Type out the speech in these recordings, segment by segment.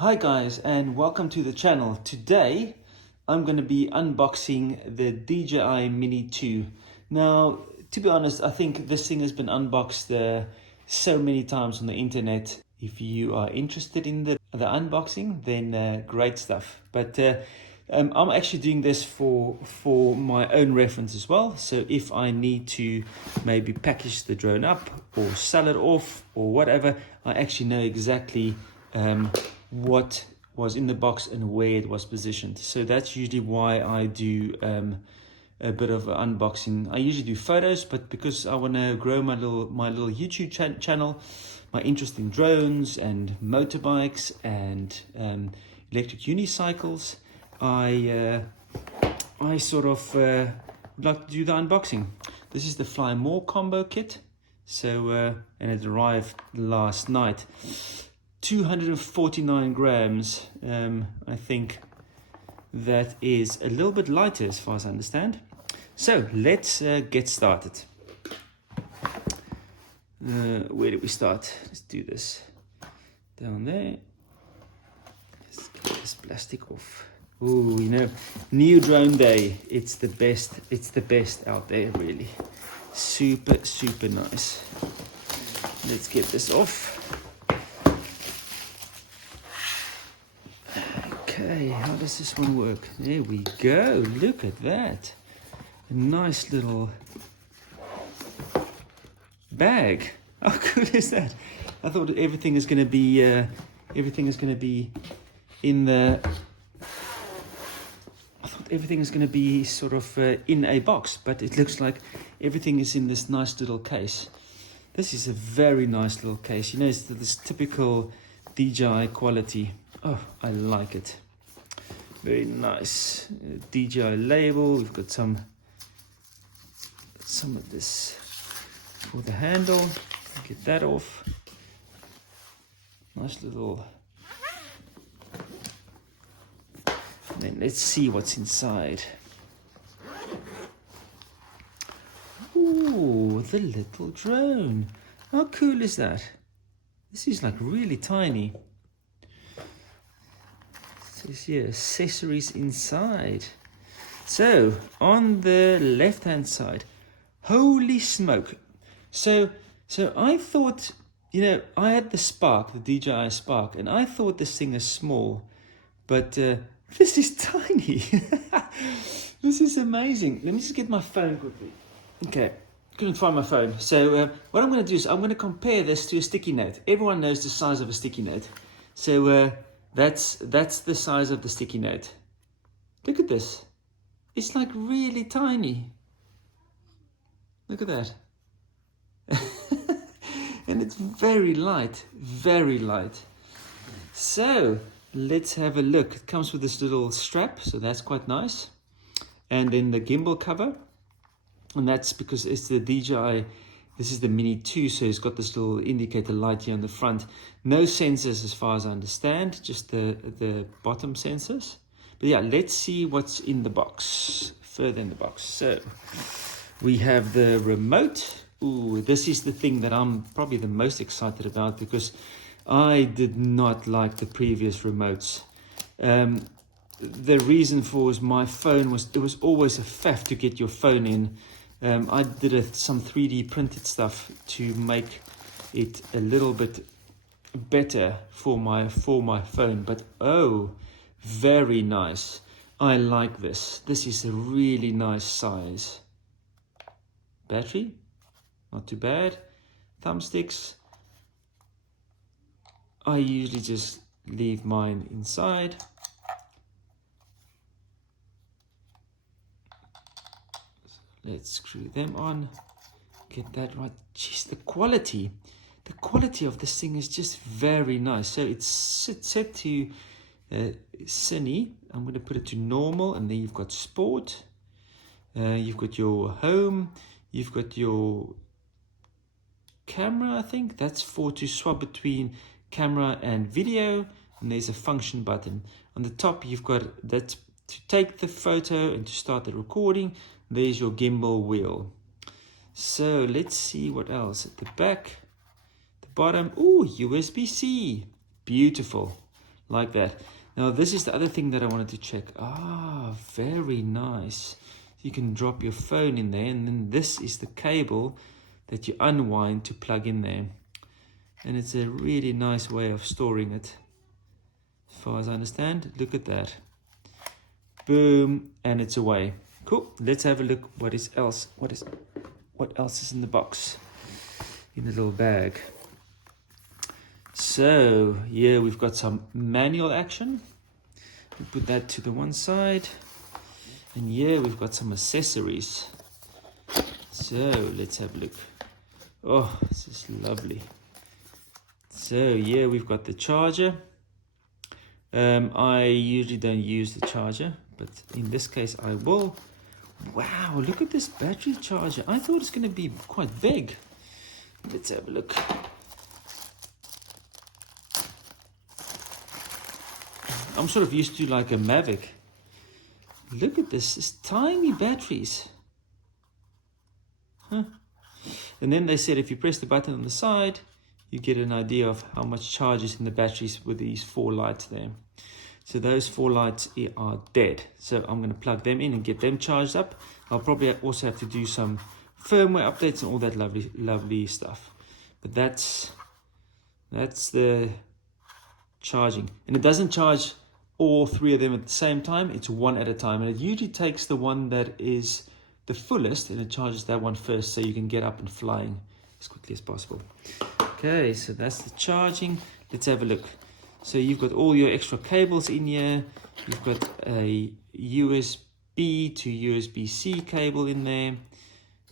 Hi guys, and welcome to the channel. Today I'm going to be unboxing the DJI Mini 2. Now, to be honest, I think this thing has been unboxed so many times on the internet. If you are interested in the unboxing, then great stuff. But I'm actually doing this for my own reference as well. So if I need to maybe package the drone up or sell it off or whatever, I actually know exactly what was in the box and where it was positioned. So that's usually why I do a bit of unboxing. I usually do photos, but because I want to grow my little YouTube channel, my interest in drones and motorbikes and electric unicycles, I sort of would like to do the unboxing. This is the Fly More combo kit. So and it arrived last night. 249 grams. I think that is a little bit lighter as far as I understand. So let's get started. Where do we start? Let's do this down there. Let's get this plastic off. Oh, you know, new drone day. It's the best. It's the best out there, really. Super nice. Let's get this off. Okay, how does this one work? There we go. Look at that. A nice little bag. How good is that? I thought everything is going to be in the. I thought everything is going to be sort of in a box, but it looks like everything is in this nice little case. This is a very nice little case. You know, it's this typical DJI quality. Oh, I like it. Very nice. DJI label. We've got some of this for the handle. Get that off. Nice little. And then let's see what's inside. Ooh, the little drone. How cool is that? This is like really tiny. Says here, accessories inside. So on the left hand side, holy smoke. So I thought, you know, I had the Spark, the DJI Spark, and I thought this thing is small, but this is tiny. This is amazing. Let me just get my phone quickly. Okay, couldn't find my phone. So what I'm going to do is I'm going to compare this to a sticky note. Everyone knows the size of a sticky note. So that's the size of the sticky note. Look at this. It's like really tiny. Look at that. And it's very light, very light. So let's have a look. It comes with this little strap, so that's quite nice. And then the gimbal cover. And that's because it's the DJI. This is the Mini 2, so it's got this little indicator light here on the front. No sensors as far as I understand, just the bottom sensors. But yeah, let's see what's in the box, further in the box. So we have the remote. Ooh, this is the thing that I'm probably the most excited about because I did not like the previous remotes. The reason for was my phone it was always a faff to get your phone in. I did some 3D printed stuff to make it a little bit better for my phone. But oh, very nice. I like this. This is a really nice size. Battery, not too bad. Thumbsticks. I usually just leave mine inside. Let's screw them on. Get that right. Jeez, the quality of this thing is just very nice. So it's set to Cine. I'm going to put it to normal, and then you've got sport. You've got your home. You've got your camera. I think that's to swap between camera and video. And there's a function button on the top. You've got that to take the photo and to start the recording. There's your gimbal wheel. So let's see what else at the back, the bottom. Oh, USB-C. Beautiful. like that. Now this is the other thing that I wanted to check. Ah, very nice. You can drop your phone in there, and then this is the cable that you unwind to plug in there. And it's a really nice way of storing it, as far as I understand. Look at that. Boom, and it's away. Cool. Let's have a look what else is in the box, in the little bag. So here we've got some manual action. We put that to the one side. And here we've got some accessories. So let's have a look. Oh, this is lovely. So here we've got the charger. I usually don't use the charger, but in this case I will. Wow, look at this battery charger. I thought it's going to be quite big. Let's have a look. I'm sort of used to like a Mavic. Look at this, it's tiny batteries. Huh. And then they said if you press the button on the side, you get an idea of how much charge is in the batteries with these 4 lights there. So those 4 lights are dead. So I'm going to plug them in and get them charged up. I'll probably also have to do some firmware updates and all that lovely stuff. But that's the charging. And it doesn't charge all 3 of them at the same time. It's one at a time. And it usually takes the one that is the fullest and it charges that one first, so you can get up and flying as quickly as possible. Okay, so that's the charging. Let's have a look. So you've got all your extra cables in here. You've got a USB to USB-C cable in there.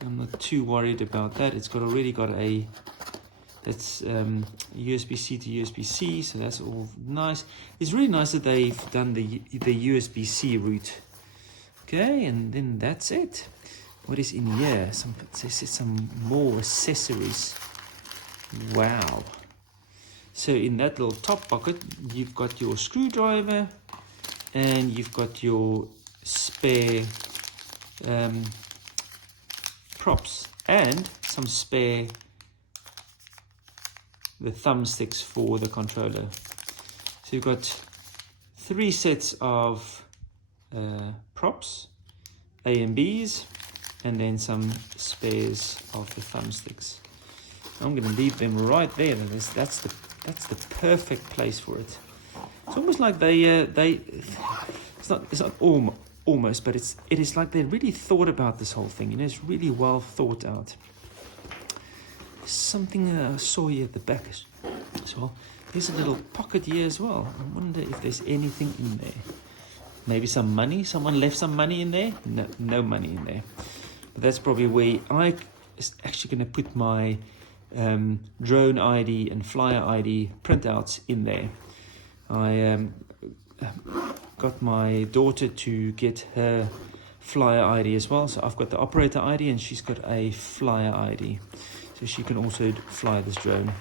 I'm not too worried about that. It's already got a USB-C to USB-C, so that's all nice. It's really nice that they've done the USB-C route. Okay, and then that's it. What is in here? Some more accessories. Wow. So in that little top pocket, you've got your screwdriver and you've got your spare props and some spare the thumbsticks for the controller. So you've got 3 sets of props, A and B's, and then some spares of the thumbsticks. I'm going to leave them right there. That's the perfect place for it. It's almost like it's not almost, but it is like they really thought about this whole thing. You know, it's really well thought out. Something I saw here at the back as well. There's a little pocket here as well. I wonder if there's anything in there. Maybe some money. Someone left some money in there. No money in there. But that's probably where I is actually going to put my drone ID and flyer ID printouts in there. I got my daughter to get her flyer ID as well. So I've got the operator ID and she's got a flyer ID. So she can also fly this drone.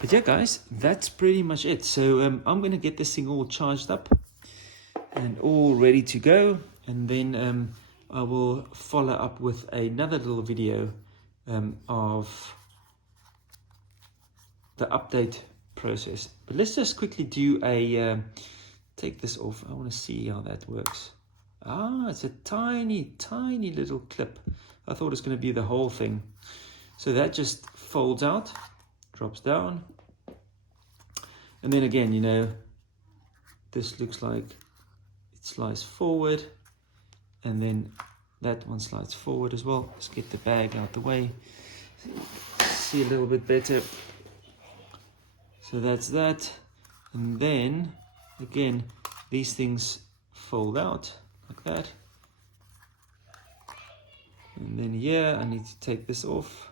But yeah, guys, that's pretty much it. So I'm going to get this thing all charged up and all ready to go. And then I will follow up with another little video of the update process. But let's just quickly do take this off. I want to see how that works. It's a tiny little clip. I thought it was going to be the whole thing. So that just folds out, drops down. And then again, you know, this looks like it slides forward. And then that one slides forward as well. Let's get the bag out the way. See a little bit better. So that's that. And then, again, these things fold out like that. And then here, I need to take this off.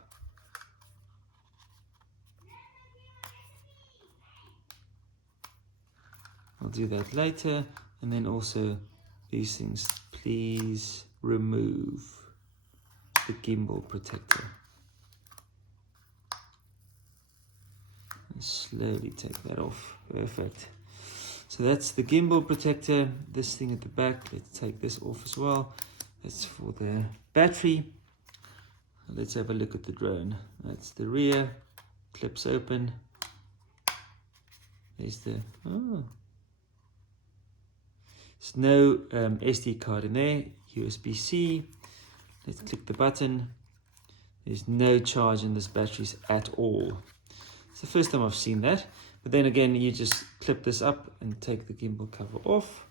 I'll do that later. And then also these things, please remove the gimbal protector. And slowly take that off. Perfect. So that's the gimbal protector. This thing at the back, let's take this off as well. That's for the battery. Let's have a look at the drone. That's the rear, clips open. There's the, There's no SD card in there. USB-C. Let's click the button. There's no charge in this batteries at all. It's the first time I've seen that. But then again, you just clip this up and take the gimbal cover off.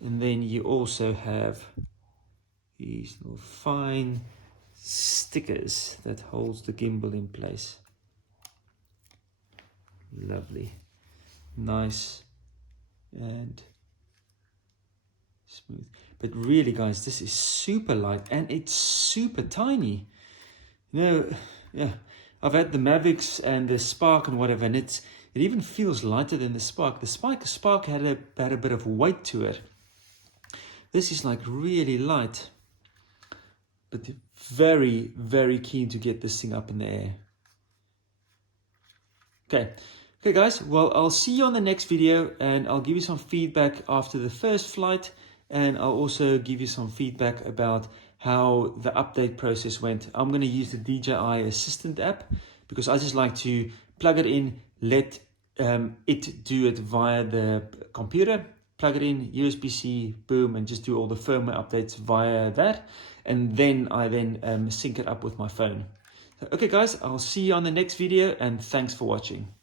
And then you also have these little fine stickers that holds the gimbal in place. Lovely. Nice and smooth. But really, guys, this is super light and it's super tiny. You know, yeah, I've had the Mavics and the Spark and whatever, and it even feels lighter than the Spark. The Spark had a bit of weight to it. This is like really light, but very, very keen to get this thing up in the air. Okay guys, well, I'll see you on the next video, and I'll give you some feedback after the first flight, and I'll also give you some feedback about how the update process went. I'm going to use the DJI Assistant app because I just like to plug it in, let it do it via the computer, plug it in, USB-C, boom, and just do all the firmware updates via that, and then I sync it up with my phone. Okay guys, I'll see you on the next video, and thanks for watching.